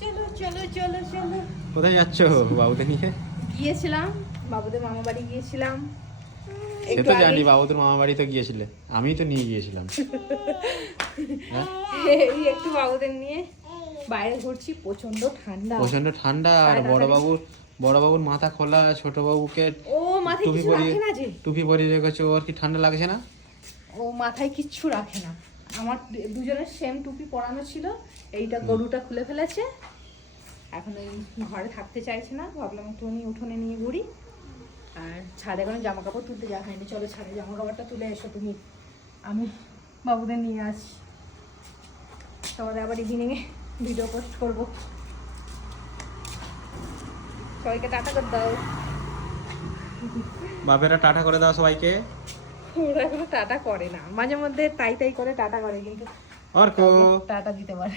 চলো চলো চলো চলো। কোথায় যাচ্ছ বাবুদের নিয়ে? গিয়েছিলাম বাবুদের মামা বাড়ি গিয়েছিলাম। সে তো জানি, বাবুদের মামা বাড়ি তো গিয়েছিলে, আমি তো নিয়ে গিয়েছিলাম। এই একটু বাবুদের নিয়ে বাইরে ঘুরছি, প্রচন্ড ঠান্ডা। প্রচন্ড ঠান্ডা। আর বড়বাবুর মাথা খোলা, ছোট বাবুকে ও মাথায় কিছু রাখে না যে। টুপি পরিয়ে রেখেছো, ওর কি ঠান্ডা লাগছে না? ও মাথায় কিচ্ছু রাখে না। আমার দুজনের সেম টুপি পরানো ছিল, এইটা গরুটা খুলে ফেলেছে, এখন ওই ঘরে থাকতে চাইছে না। ভাবলাম একটুখানি উঠোনে নিয়ে ঘুরি। আর ছাদে কোনো জামা কাপড় তুলতে যাওয়া হয়নি, চলো ছাদে জামা কাপড়টা তুলে এসো তুমি, আমি বাবুদের নিয়ে আসি। তোমাদের আবার ইভিনিংয়ে ভিডিও পোস্ট করবো। সবাইকে টাটা করে দাও। বাপেরা টাটা করে দাও সবাইকে। ওরা এখনো টাটা করে না, মাঝে মধ্যে তাই তাই করে টাটা করে, কিন্তু অর্ক টাটা দিতে পারে।